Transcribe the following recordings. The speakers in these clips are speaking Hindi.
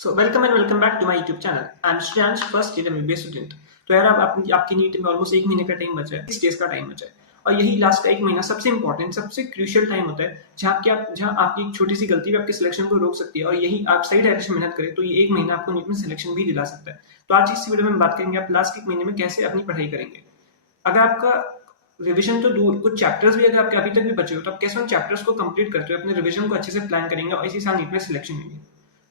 So welcome and welcome back to my YouTube channel. I am Shreyansh, first year MBBS student. तो यार आप आपकी नीट में ऑलमोस्ट एक महीने का टाइम बचा है, 30 डेज का टाइम बचा है। और यही लास्ट का एक महीना सबसे इंपॉर्टेंट, सबसे क्रूशियल टाइम होता है जहाँ आपकी एक छोटी सी गलती भी आपके सिलेक्शन को रोक सकती है। और यही आप सही डायरेक्शन में मेहनत करें तो ये एक महीना आपको नीट में सिलेक्शन भी दिला सकता है। तो आज इस वीडियो में हम बात करेंगे आप लास्ट के एक महीने में कैसे अपनी पढ़ाई करेंगे। अगर आपका रिवीजन तो दूर, कुछ चैप्टर्स भी अगर आपके अभी तक भी बचे हो तो आप कैसे उन चैप्टर्स को कंप्लीट करते हो, अपने रिवीजन को अच्छे से प्लान करेंगे और इसी साल नीट में सिलेक्शन लेंगे।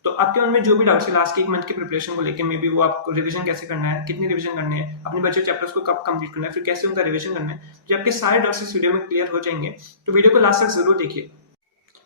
तो आपके मन में जो भी डाउट्स है लास्ट के एक मंथ के प्रिपरेशन को लेकर, मे बी वो आपको रिवीजन कैसे करना है, कितनी रिवीजन करनी है, अपने बचे चैप्टर्स को कब कंप्लीट करना है, फिर कैसे उनका रिवीजन करना है, जो आपके सारे डाउट्स इस वीडियो में क्लियर हो जाएंगे। तो वीडियो को लास्ट तक जरूर देखिए।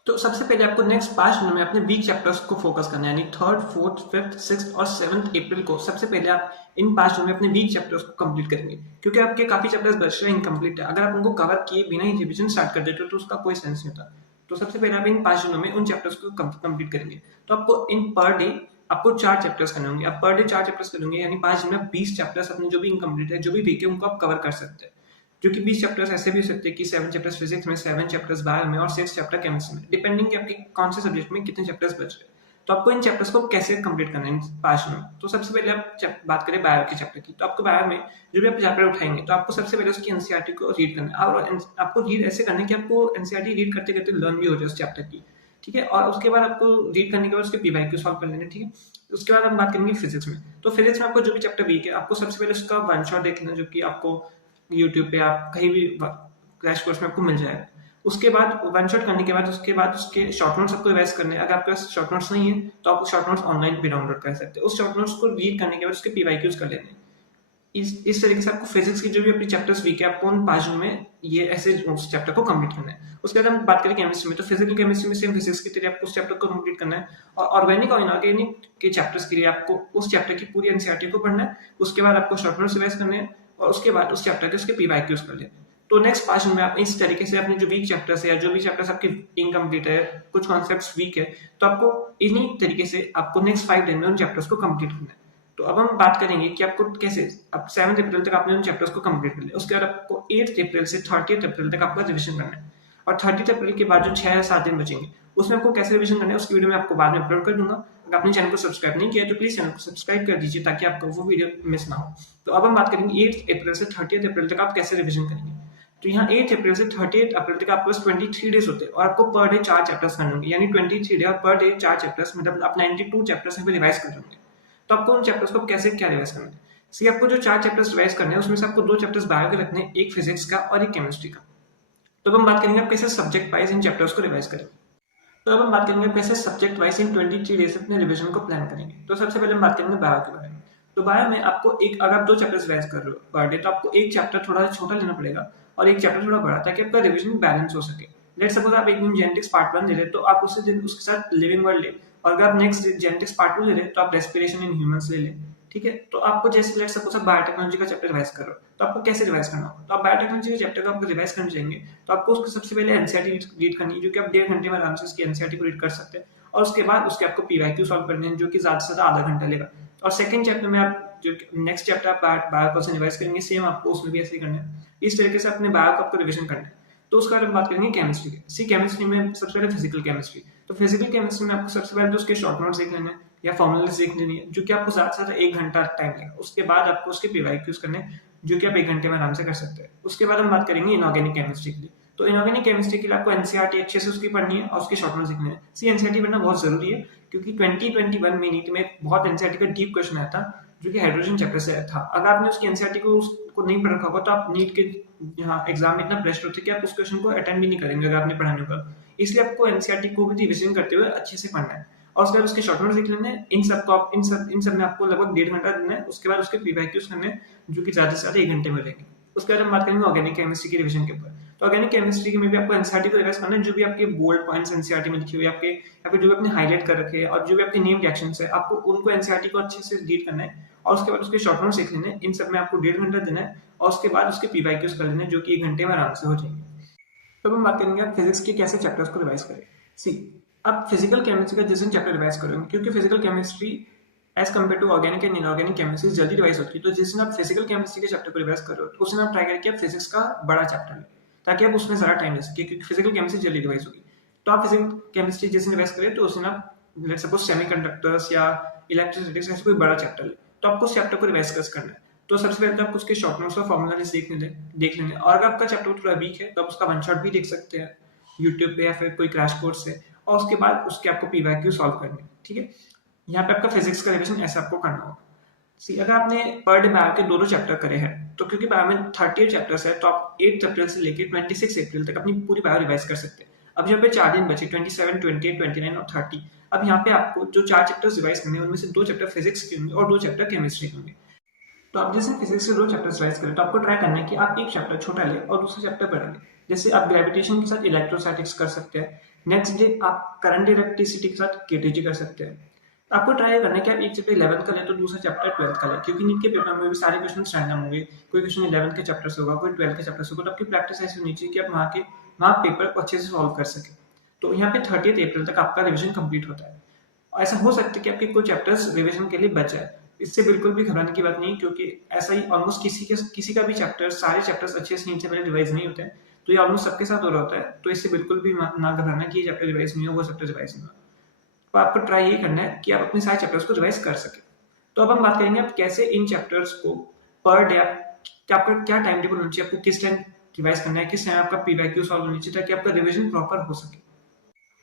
तो सबसे पहले आपको नेक्स्ट 5 दिनों में अपने वीक चैप्टर्स को फोकस करना है, यानी 3rd, 4th, 5th, 6th और 7th अप्रैल को सबसे पहले आप इन 5 दिनों में अपने वीक चैप्टर्स को कंप्लीट करेंगे। क्योंकि आपके काफी चैप्टर्स बच रहे हैं इनकम्प्लीट है, अगर आप उनको कवर किए बिना ही रिवीजन स्टार्ट कर देते हो तो उसका कोई सेंस नहीं होता। तो सबसे पहले आप इन 5 दिनों में उन चैप्टर्स को कंप्लीट करेंगे। तो आपको इन पर डे आपको 4 चैप्टर्स करने होंगे। आप पर डे 4 चैप्टर्स करेंगे, यानी 5 दिन में 20 चैप्टर्स अपने जो भी इनकम्प्लीट है, जो भी वीक है, उनको आप कवर कर सकते हैं। जो कि 20 चैप्टर्स ऐसे भी हो सकते हैं कि 7 चैप्टर्स फिजिक्स में, 7 चैप्टर्स बायो में और 6 चैप्टर केमिस्ट्री में, डिपेंडिंग कि आपके कौन से सब्जेक्ट में कितने चैप्टर्स बच रहे हैं। तो आपको इन चैप्टर्स को कैसे कंप्लीट करना है इन 5 में। तो सबसे पहले आप बात करें बायो के चैप्टर की। तो आपको बायो में जो भी आप चैप्टर उठाएंगे तो आपको सबसे पहले उसकी एनसीईआरटी को रीड करना है। और आपको रीड ऐसे करना है कि आपको एनसीईआरटी रीड करते करते लर्न भी हो जाए उस चैप्टर की, ठीक है। और उसके बाद आपको रीड करने के बाद उसके पीवाईक्यू सॉल्व कर लेने, ठीक है। उसके बाद हम बात करेंगे फिजिक्स में। तो फिजिक्स में आपको जो भी चैप्टर वीक है, आपको सबसे पहले उसका वन शॉट देख लेना, जो कि आपको यूट्यूब पे आप कहीं भी क्रैश कोर्स में आपको मिल जाएगा। उसके बाद वन शॉट करने के बाद उसके बाद उसके शॉर्ट नोट्स आपको रिवाइज करने हैं। अगर आपके पास शॉर्ट नोट्स नहीं है तो आप शॉर्ट नोट्स ऑनलाइन भी डाउनलोड कर सकते हैं। उस शॉर्ट नोट्स को रीड करने के बाद उसके पीवाईक्यूज कर लेने हैं। इस तरीके से आपको फिजिक्स की जो भी अपनी चैप्टर्स वीक है, आपको उन 5 दिनों में ये ऐसे उस चैप्टर को कंप्लीट करना है। उसके बाद हम बात करें केमिस्ट्री में। तो फिजिकल केमिस्ट्री में सेम फिजिक्स की तरह आपको उस चैप्टर को कंप्लीट करना है। और ऑर्गेनिक और इनऑर्गेनिक के चैप्टर्स के लिए आपको उस चैप्टर की पूरी एनसीईआरटी को पढ़ना है। उसके बाद आपको शॉर्ट नोट्स रिवाइज करने हैं और उसके बाद उस चैप्टर के उसके पीवाईक्यूज कर लेते हैं। तो नेक्स्ट 5 दिन में आप इस तरीके से अपने जो वीक चैप्टर्स है या जो भी चैप्टर्स आपके इनकम्प्लीट है, कुछ कॉन्सेप्ट्स वीक है, तो आपको इन्हीं तरीके से आपको नेक्स्ट 5 दिन में उन चैप्टर्स को कंप्लीट करना है। तो अब हम बात करेंगे कि आपको कैसे अब 7 अप्रैल तक आपने उन चैप्टर्स को कंप्लीट कर लिया। उसके बाद आपको 8 अप्रैल से 30 अप्रैल तक आपका रिवीजन करना है। और 30 अप्रैल के बाद जो 6 या 7 दिन बचेंगे उसमें आपको कैसे रिवीजन करना है उसकी वीडियो मैं आपको बाद में अपलोड कर दूंगा। अगर आपने चैनल को सब्सक्राइब नहीं किया तो प्लीज चैनल को सब्सक्राइब कर दीजिए ताकि आपको वो वीडियो मिस ना हो। तो अब हम बात करेंगे 8 अप्रैल से 30 अप्रैल तक आप कैसे रिवीजन करेंगे। तो यहाँ 8 अप्रैल से 30 अप्रैल तक आपके पास 23 डेज होते हैं और आपको पर डे 4 चैप्टर्स करने होंगे, यानी 23 डे और पर डे 4 चैप्टर्स, मतलब आप 92 चैप्टर्स में रिवाइज कर होंगे। तो आपको उन चैप्टर्स को कैसे क्या रिवाइज करना है। सी आपको जो 4 चैप्टर्स रिवाइज करने हैं उसमें से आपको 2 चैप्टर्स बायो के रखने हैं, एक फिजिक्स का और एक केमिस्ट्री का। तो अब हम बात करेंगे आप कैसे सब्जेक्ट वाइज इन चैप्टर्स को रिवाइज करेंगे। तो अब हम बात करेंगे कैसे सब्जेक्ट वाइज इन 23 डेज अपने रिवीजन को प्लान करेंगे। तो सबसे पहले हम बात करेंगे बायो के बारे में। तो बायो में आपको एक, अगर आप 2 चैप्टर्स रिवाइज कर रहे हो पर डे, तो आपको एक चैप्टर थोड़ा छोटा लेना पड़ेगा और एक चैप्टर थोड़ा बड़ा, ताकि आपका रिवीजन बैलेंस हो सके। लेट सपोज आप एक दिन जेनेटिक्स पार्ट 1 ले रहे तो आप उसी दिन उसके साथ लिविंग वर्ल्ड ले, और अगर आप नेक्स्ट जेनेटिक्स पार्ट 2 ले रहे तो आप रेस्पिरेशन इन ह्यूमंस ले लें, ठीक है। तो आपको जैसे लेट सपोज आप बायोटेक्नोलॉजी का चैप्टर रिवाइज कर रहे हो तो आपको कैसे रिवाइज करना होगा। तो आप बायोटेक्नोलॉजी के चैप्टर को आपको रिवाइज करने जाएंगे तो आपको उसको सबसे पहले एनसीईआरटी रीड करनी है, जो कि आप 1.5 घंटे में आराम से उसकी एनसीईआरटी को रीड कर सकते हैं। और उसके बाद उसके आपको पीवाईक्यू सॉल्व करने हैं, जो कि ज्यादा से ज्यादा आधा घंटा लेगा। और सेकंड चैप्टर में आप जो नेक्स्ट चैप्टर आप बायो को रिवाइज करेंगे, सेम आपको उसमें भी ऐसे ही करना है। इस तरीके से अपने बायो को आपको रिविजन करना है। तो उसके बाद हम बात करेंगे केमिस्ट्री की। सी केमिस्ट्री में सबसे पहले फिजिकल केमिस्ट्री। तो फिजिकल केमिस्ट्री में आपको सबसे पहले तो उसके शॉर्ट नोट्स देख लेना है या फॉर्मूलाज देख लेनी है, जो कि आपको ज्यादा से ज्यादा 1 घंटा टाइम लगेगा। उसके बाद आपको उसके पीवाईक्यूज करने, जो कि आप 1 घंटे में आराम से कर सकते हैं। उसके बाद हम बात करेंगे इनऑर्गेनिक केमिस्ट्री के लिए। तो इनऑर्गेनिक केमिस्ट्री के लिए आपको एनसीईआरटी अच्छे से उसकी पढ़नी है और उसके शॉर्ट नोट्स लिखने हैं। सी एनसीईआरटी पढ़ना बहुत जरूरी है, क्योंकि 2021 में नीट में बहुत एनसीईआरटी का डीप क्वेश्चन आया था, जो कि हाइड्रोजन चैप्टर से आया था। अगर आपने उसकी एनसीईआरटी को नहीं पढ़ रखा होगा तो आप नीट के यहाँ एग्जाम में इतना प्रेशर होता है कि आप उस क्वेश्चन को अटेंड भी नहीं करेंगे अगर आपने पढ़ा नहीं होगा। इसलिए आपको एनसीईआरटी को भी रिविजन करते हुए अच्छे से पढ़ना है। और उसके बाद उसके शॉर्ट नोट्स लिख लेने हैं। इन सब को आप इन सब में आपको लगभग 1.5 घंटा देना है। उसके बाद उसके पीवाईक्यूज करने हैं, जो कि ज्यादा से ज्यादा 1 घंटे में लेंगे। उसके बाद हम बात करेंगे ऑर्गेनिक केमिस्ट्री की रिविजन के ऊपर। तो ऑर्गेनिक केमिस्ट्री में भी आपको एनसीईआरटी को रिवाइज करना है, जो भी आपके बोल्ड पॉइंट्स एनसीईआरटी में लिखे हुए आपके, या फिर जो भी आपने हाईलाइट कर रखे हैं और जो भी आपके नेम रिएक्शंस है, आपको उनको एनसीईआरटी को अच्छे से रीड करना है। और उसके बाद उसके शॉर्ट नोट्स लिख लेने हैं। इन सब में आपको 1.5 घंटा देना है और उसके बाद उसके पीवाईक्यूज कर लेने, जो कि 1 घंटे में आराम से हो जाएंगे। तो हम बात करेंगे फिजिक्स के कैसे चैप्टर्स को रिवाइज करें। सी आप फिजिकल केमिस्ट्री का जिस दिन चैप्टर रिवाइज करेंगे, क्योंकि physical chemistry as compare to organic and inorganic chemistry जल्दी रिवाइज होती है। तो जिस दिन आप फिजिकल केमिस्ट्री के चैप्टर को रिवाइज कर रहे हो तो उस दिन आप ट्राई करें कि आप फिजिक्स का बड़ा चैप्टर लें, ताकि आप उसमें ज्यादा टाइम ले सके, क्योंकि फिजिकल केमिस्ट्री जल्दी रिवाइज होगी। तो आप फिजिकल केमिस्ट्री जिस दिन रिवाइज करें तो उस दिन आप लेट्स सपोज सेमीकंडक्टर्स या इलेक्ट्रिसिटी ऐसे कोई बड़ा चैप्टर ले, तो आपको उस चैप्टर को रिवाइज करना है। तो सबसे पहले तो आपको उसके शॉर्ट नोट्स और फॉर्मूला लिस्ट देख लेने, और अगर आपका चैप्टर थोड़ा वीक है तो आप उसका वन शॉट भी देख सकते हैं यूट्यूब पे या फिर कोई क्रैश कोर्स से, और उसके बाद उसके आपको पीवाईक्यू सॉल्व करने, ठीक है। यहाँ पे आपका फिजिक्स का रिविजन ऐसा आपको करना होगा। सी अगर आपने पर डे बायो के दो चैप्टर करे हैं, तो क्योंकि बायो में 38 चैप्टर्स है, तो आप 8 चैप्टर से लेकर 26 अप्रैल तक अपनी पूरी बायो रिवाइज कर सकते हैं। अब यहाँ पे 4 दिन बचे, 27, 28, 29 और 30। अब यहाँ पे आपको जो 4 चैप्टर्स रिवाइज करने हैं, उनमें से 2 चैप्टर फिजिक्स के होंगे और 2 चैप्टर केमिस्ट्री के होंगे। तो आप जैसे फिजिक्स के 2 चैप्टर्स रिवाइज करें, तो आपको ट्राई करना है कि आप एक चैप्टर छोटा लें और दूसरा चैप्टर बड़ा लें। जैसे आप ग्रेविटेशन के साथ इलेक्ट्रोस्टैटिक्स कर सकते हैं, नेक्स्ट डे आप करंट इलेक्ट्रिसिटी के साथ केटीजी कर सकते हैं। आपको ट्राई करना है कि आप एक चैप्टर 11th का लें तो दूसरा चैप्टर 12th का लें, क्योंकि नीट के पेपर में भी सारे क्वेश्चन रैंडम होंगे। कोई क्वेश्चन 11th के चैप्टर से होगा, कोई 12th के चैप्टर से होगा, तो आपकी प्रैक्टिस ऐसी होनी चाहिए कि आप वहाँ पेपर को अच्छे से सॉल्व कर सके। तो यहाँ पे 30 अप्रैल तक आपका रिविजन कंप्लीट होता है। ऐसा हो सकता है कि आपके कुछ चैप्टर्स रिवीजन के लिए बच जाए, इससे बिल्कुल भी घबराने की बात नहीं, क्योंकि ऐसा ही ऑलमोस्ट किसी का भी चैप्टर, सारे चैप्टर्स अच्छे से नीचे पहले रिवाइज नहीं होते हैं, तो ये ऑलमोस्ट सबके साथ हो रहा होता है। तो इससे बिल्कुल भी ना घबराना कि ये चैप्टर रिवाइज नहीं हो, वो चैप्टर रिवाइज नहीं हो। तो आपको ट्राई ये करना है कि आप अपने सारे चैप्टर्स को रिवाइज कर सके। तो अब हम बात करेंगे आप कैसे इन चैप्टर्स को पर डे आपका क्या टाइम टेबल होना चाहिए, आपको किस टाइम रिवाइज करना है, किस टाइम आपका पीवाईक्यू सॉल्व होनी चाहिए, ताकि आपका रिविजन प्रॉपर हो सके।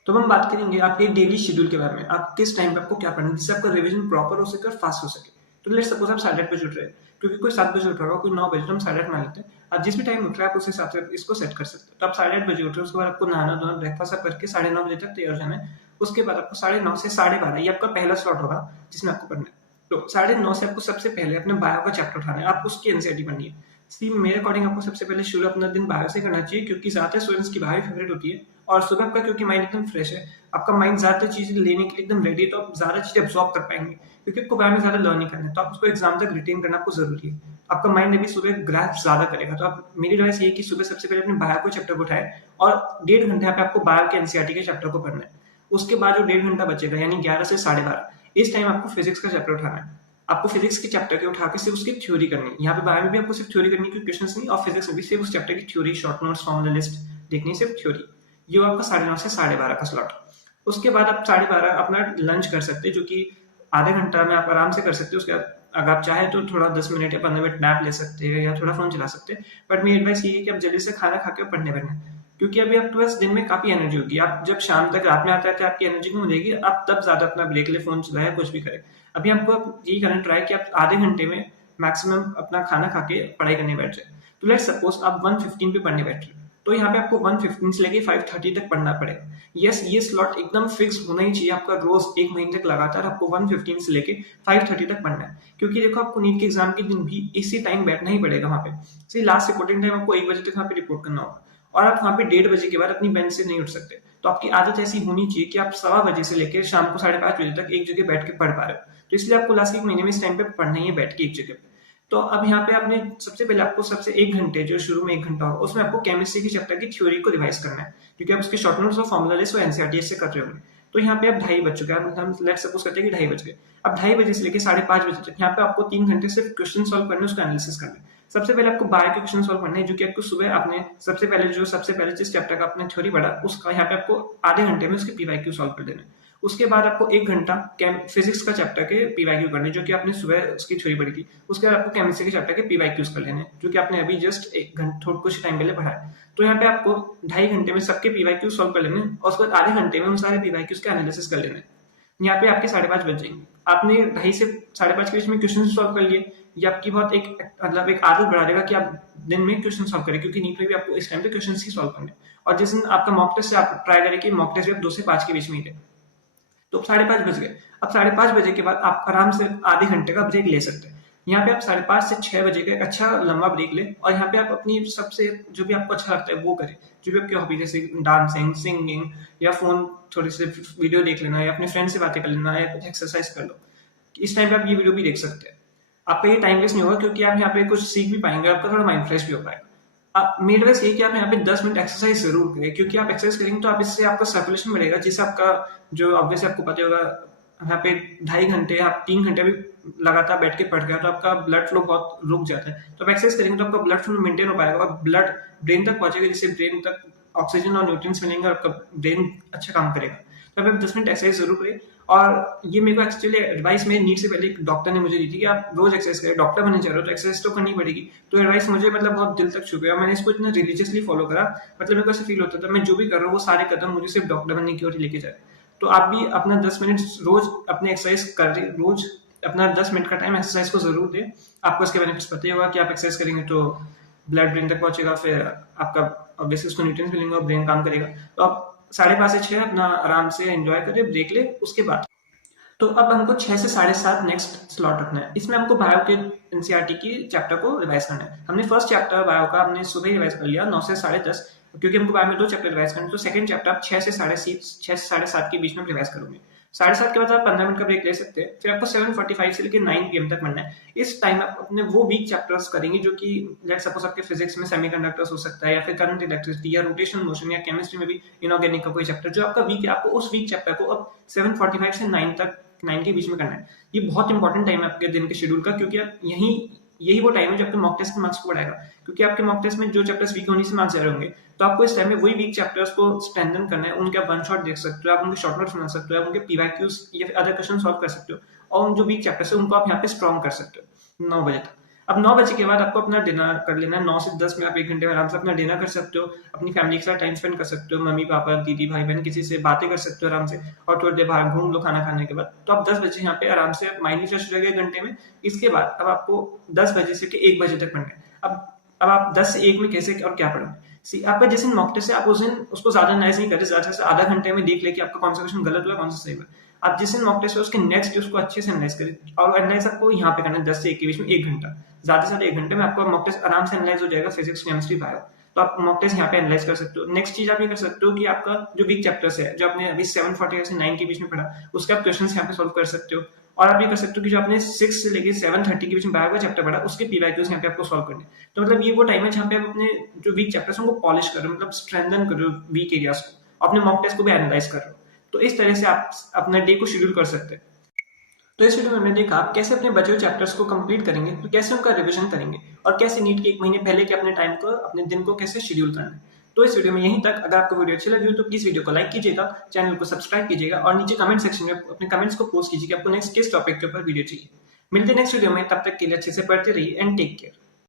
तो हम बात करेंगे आपके डेली शेड्यूल के बारे में, आप किस टाइम पे आपको क्या पढ़ना है जिससे आपका रिवीजन प्रॉपर हो सके और फास्ट हो सके। तो लेट्स सपोज आप 8:30 बजे उठ रहे हैं, क्योंकि कोई 7 बजे उठ रहा होगा, कोई 9 बजे, तो हम 8:30 मान लेते हैं। आप जिस भी टाइम उठ रहे हैं आप उस हिसाब से इसको सेट कर सकते हैं। तो आप 8:30 बजे उठ रहे हैं, उसके बाद आपको नहाना धोना ब्रेकफास्ट सब करके 9:30 बजे तक तैयार जाना है। उसके बाद आपको 9:30 से 12:30 ये आपका पहला स्लॉट होगा जिसमें आपको पढ़ना है। तो 9:30 से आपको सबसे पहले अपने बायो का चैप्टर उठाना है, आप उसकी एनसीईआरटी पढ़नी है। सी मेरे अकॉर्डिंग आपको सबसे पहले शुरू अपना दिन बायो से करना चाहिए, क्योंकि ज्यादातर स्टूडेंट्स की बायो फेवरेट होती है, और सुबह आपका क्योंकि माइंड एकदम फ्रेश है, आपका माइंड ज्यादातर चीजें लेने के लिए एकदम रेडी है, तो आप ज्यादा चीजें अब्सॉर्ब कर पाएंगे, क्योंकि आपको बायो में ज्यादा लर्न नहीं करना है, तो आप उसको एग्जाम तक रिटेन करना आपको जरूरी है। आपका माइंड अभी सुबह ग्रास्प ज्यादा करेगा, तो आप मेरी एडवाइस ये है कि सुबह सबसे पहले अपने बायो को चैप्टर को उठाए, और 1.5 घंटे यहाँ पे आपको बायो के एनसीईआरटी के चैप्टर को पढ़ना है। उसके बाद जो 1.5 घंटा बचेगा, यानी 11 से 12:30, इस टाइम आपको फिजिक्स का चैप्टर उठाना है। आपको फिजिक्स के चैप्टर के उठा के सिर्फ उसकी थ्योरी करनी है। यहाँ पे बायो में भी आपको सिर्फ थ्योरी करनी है, क्वेश्चंस नहीं, और फिजिक्स में भी सिर्फ उस चैप्टर की theory, short notes, formula list देखनी है, सिर्फ थ्योरी। ये आपका 9:30 से 12:30 का स्लॉट। उसके बाद आप 12:30 अपना लंच कर सकते हैं, जो कि आधे घंटा में आप आराम से कर सकते हैं। उसके बाद अगर आप चाहे तो थोड़ा 10 मिनट या 15 मिनट नैप ले सकते हैं, या थोड़ा फोन चला सकते हैं। बट मेरी एडवाइस ये है कि आप जल्दी से खाना खा के पढ़ने बैठना, क्योंकि अभी आपके पास दिन में काफी एनर्जी होगी। आप जब शाम तक रात में आते आते आपकी एनर्जी कम हो जाएगी, आप तब ज्यादा अपना ब्रेक ले, फोन चलाए, कुछ भी करें। अभी आपको यही करना ट्राई कि आप आधे घंटे में मैक्सिमम अपना खाना खा के पढ़ाई करने बैठ जाए। तो लेट्स सपोज आप 1:15 पे पढ़ने बैठ रहे, तो यहाँ पे आपको 1:15 से लेके 5:30 तक पढ़ना पड़ेगा। यस, ये स्लॉट एकदम फिक्स होना ही चाहिए आपका, रोज 1 महीने तक लगातार आपको 1:15 से लेके 5:30 तक पढ़ना है, क्योंकि देखो आपको नीट के एग्जाम के दिन भी इसी टाइम बैठना ही पड़ेगा वहाँ पे। लास्ट रिपोर्टिंग टाइम आपको 1 बजे तक वहाँ पे रिपोर्ट करना होगा, और आप वहाँ पे 1:30 बजे के बाद अपनी बेंच से नहीं उठ सकते। तो आपकी आदत ऐसी होनी चाहिए कि आप 1:15 बजे से लेकर शाम को 5:30 बजे तक एक जगह बैठ के पढ़ पा रहे हो। तो इसलिए आपको लास्ट 1 महीने में इस टाइम पे पढ़ना ही है, बैठ के एक जगह पे। तो अब यहाँ पे आपने सबसे पहले आपको सबसे 1 घंटे, जो शुरू में 1 घंटा होगा, उसमें आपको केमिस्ट्री की चैप्टर की थ्योरी को रिवाइज करना है, क्योंकि आप उसके शॉर्ट नोट्स और फॉर्मूला लिस्ट और एनसीईआरटी से कर रहे होंगे। तो यहाँ पे आप 2:30 बज चुके हैं, हम लेट्स सपोज करते हैं कि 2:30 बज गए। अब 2:30 बजे से लेकर 5:30 बजे तक यहाँ पे आपको 3 घंटे सिर्फ क्वेश्चन सॉल्व करने, उसका एनालिसिस करना है। सबसे पहले आपको बायो के क्वेश्चन सॉल्व करने हैं, जो कि आपको सुबह आपने सबसे पहले जिस चैप्टर का आपने थ्योरी पढ़ा, उसका यहाँ पे आपको आधे घंटे में उसके पीवाईक्यू सॉल्व कर देना है। उसके बाद आपको 1 घंटा फिजिक्स का चैप्टर के पीवाईक्यू करने, जो कि आपने सुबह उसकी थ्योरी पढ़ी थी। उसके बाद आपको केमिस्ट्री के चैप्टर के पीवाईक्यूज कर लेने, जो कि आपने अभी जस्ट 1 घंटा कुछ टाइम पहले पढ़ा है। तो यहाँ पे आपको 2.5 घंटे में सबके पीवाईक्यू सॉल्व कर लेने, और उसके बाद आधे घंटे में उन सारे पीवाईक्यूज का एनालिसिस कर लेना। यहाँ पे आपके 5:30 बज जाएंगे। आपने 2:30 से 5:30 के बीच में क्वेश्चन सॉल्व कर लिए, ये आपकी बहुत एक आदत बढ़ा देगा कि आप दिन में क्वेश्चन सॉल्व करें, क्योंकि नीट में भी आपको इस टाइम पे क्वेश्चन ही सॉल्व करने। और जिस दिन आपका मॉक टेस्ट है, आप ट्राई करें कि मॉक टेस्ट भी आप 2 से 5 के बीच में ही दे। तो 5:30 बज गए। अब 5:30 बजे के बाद आप आराम से आधे घंटे का ब्रेक ले सकते हैं। यहाँ पे आप 5:30 से 6 बजे का एक अच्छा लंबा ब्रेक ले, और यहाँ पे आप अपनी सबसे जो भी आपको अच्छा लगता है वो करें, जो भी आपकी हॉबी, जैसे डांसिंग, सिंगिंग, या फोन थोड़ी सी वीडियो देख लेना, या अपने फ्रेंड से बातें कर लेना, या कुछ एक्सरसाइज कर लो। इस टाइम पे आप ये वीडियो भी देख सकते हैं। आपका ये टाइम वेस्ट नहीं होगा, क्योंकि आप यहाँ पे कुछ सीख भी पाएंगे, आपका थोड़ा माइंड फ्रेश भी हो पाएगा। मेरे पास ये कि आप यहाँ पे 10 मिनट एक्सरसाइज जरूर करें, क्योंकि आप एक्सरसाइज करेंगे तो आप इससे आपका सर्कुलेशन बढ़ेगा, जिससे आपका जो ऑब्वियसली आपको पता होगा, यहाँ पे 2.5 घंटे आप 3 घंटे भी लगातार बैठ के पढ़ गया तो आपका ब्लड फ्लो बहुत रुक जाता है। तो आप एक्सरसाइज करेंगे तो आपका ब्लड फ्लो मेंटेन हो पाएगा, और ब्लड ब्रेन तक पहुंचेगा, जिससे ब्रेन तक ऑक्सीजन और न्यूट्रिएंट्स मिलेंगे, और आपका ब्रेन अच्छा काम करेगा। तो आप 10 मिनट एक्सरसाइज जरूर करें। और ये मेरे को एक्चुअली एडवाइस मेरे नीट से पहले एक डॉक्टर ने मुझे दी थी कि आप रोज एक्सरसाइज करें, डॉक्टर बनने चाह रहे हो तो एक्सरसाइज तो करनी पड़ेगी। तो एडवाइस मुझे मतलब बहुत दिल तक छू गया, मैंने इसको इतना रिलीजियसली फॉलो करा, मतलब मेरे को ऐसा फील होता था मैं जो भी कर रहा हूँ वो सारे कदम मुझे सिर्फ डॉक्टर बनने की ओर ही लेके जाए। तो आप भी अपना 10 मिनट रोज अपने एक्सरसाइज कर रहे, रोज अपना 10 मिनट का टाइम एक्सरसाइज को जरूर दें। आपको इसके बेनिफिट्स पता ही होगा कि आप एक्सरसाइज करेंगे तो ब्लड ब्रेन तक पहुंचेगा, फिर आपका ऑब्वियसली उसको न्यूट्रिएंट्स मिलेंगे और ब्रेन काम करेगा। तो आप 5:30 से 6 अपना आराम से एंजॉय करें, ब्रेक ले, उसके बाद तो अब हमको 6 से 7:30 नेक्स्ट स्लॉट रखना है। इसमें हमको बायो के एनसीईआरटी की चैप्टर को रिवाइज करना है। हमने फर्स्ट चैप्टर बायो का हमने सुबह ही रिवाइज कर लिया 9 से 10:30, क्योंकि हमको बायो में 2 चैप्टर रिवाइज करने, तो सेकंड चैप्टर आप 6 से 7:30 के बीच में रिवाइज करोगे। 7:30 के बाद आप 15 मिनट का ब्रेक ले सकते हैं, फिर आपको 7:45 से लेकर 9 PM तक पढ़ना है। इस टाइम आप अपने वो वीक चैप्टर्स करेंगे जो कि लेट्स सपोज आपके फिजिक्स में सेमीकंडक्टर्स हो सकता है, या फिर करंट इलेक्ट्रिसिटी, या रोटेशन मोशन, या केमिस्ट्री में भी इनऑर्गेनिक का कोई चैप्टर जो आपका वीक है, आपको उस वीक चैप्टर को अब 7:45 से 9 के बीच में करना है। ये बहुत इंपॉर्टेंट टाइम है आपके दिन के शेड्यूल का, क्योंकि आप यही वो टाइम है जो आपके मॉक टेस्ट के मार्क्स को बढ़ाएगा। क्योंकि आपके मॉक टेस्ट में जो चैप्टर्स वीक होने से मार्क्स ज्यादा होंगे, तो आपको इस टाइम में वही वीक चैप्टर्स को स्ट्रेंथन करना है। उनके आप वन शॉट देख सकते हो, आप उनके शॉर्ट नोट्स बना सकते हो, आप उनके पीवाईक्यूज या फिर अदर क्वेश्चन सॉल्व कर सकते हो, और उन जो वीक चैप्टर्स है उनको आप यहाँ पे स्ट्रॉन्ग कर सकते हो 9 बजे तक। अब 9 बजे के बाद आपको अपना डिनर कर लेना है। 9 से 10 में आप 1 घंटे में आराम से अपना डिनर कर सकते हो, अपनी फैमिली के साथ टाइम स्पेंड कर सकते हो, मम्मी पापा दीदी भाई बहन किसी से बातें कर सकते हो आराम से, और थोड़ी देर बाहर घूम लो खाना खाने के बाद। तो आप 10 बजे यहाँ पे आराम से माइंड फ्रेश हो जाएगा घंटे में। इसके बाद अब आपको 10 बजे से 1 बजे तक पढ़ना है। अब आप 10 से 1 में कैसे और क्या पढ़ोगे? सी आपका जिस दिन मॉक टेस्ट है आप उस दिन उसको ज्यादा एनालाइज नहीं करते, ज्यादा से आधा घंटे में देख ले कि आपका कौन सा क्वेश्चन गलत हुआ कौन सा सही हुआ। आप जिस दिन मॉक टेस्ट है उसके नेक्स्ट डे उसको अच्छे से एनालाइज करें, और एनालाइज आपको यहाँ पे करना है 10 से 1 के बीच में 1 घंटा, ज्यादा से ज्यादा 1 घंटे में आपका मॉक टेस्ट आराम से एनालाइज हो जाएगा, फिजिक्स केमिस्ट्री बायो। तो आप मॉक टेस्ट यहाँ पे एनालाइज कर सकते हो। नेक्स्ट चीज आप ये कर सकते हो कि आपका जो वीक चैप्टर्स है जो आपने अभी 7:45 से 9 के बीच में पढ़ा, उसके आप क्वेश्चन यहाँ पे सोल्व कर सकते हो। और आप ये कर सकते हो कि जो आपने 6 से लेके 7:30 के बीच में बायो का चैप्टर पढ़ा, उसके पीवाईक्यूज यहाँ पे आपको सोल्व करने। तो मतलब ये वो टाइम है जहाँ पे आप अपने जो वीक चैप्टर्स हैं उनको पॉलिश कर रहे हो, मतलब स्ट्रेंथन कर रहे हो वीक एरियाज को, अपने मॉक टेस्ट को भी एनालाइज कर रहे हो। तो इस तरह से आप अपने डे को शेड्यूल कर सकते हैं। तो इस वीडियो में हमने देखा आप कैसे अपने बचे हुए चैप्टर्स को कंप्लीट करेंगे, तो कैसे उनका रिवीजन करेंगे, और कैसे नीट के 1 महीने पहले के अपने टाइम को, अपने दिन को कैसे शेड्यूल करना है। तो इस वीडियो में यहीं तक। अगर आपको वीडियो अच्छी लगी हो तो प्लीज वीडियो को लाइक कीजिएगा, चैनल को सब्सक्राइब कीजिएगा, और नीचे कमेंट सेक्शन में अपने कमेंट्स को पोस्ट कीजिए कि आपको नेक्स्ट किस टॉपिक के ऊपर वीडियो चाहिए। मिलते हैं नेक्स्ट वीडियो में, तब तक के लिए अच्छे से पढ़ते रहिए एंड टेक केयर।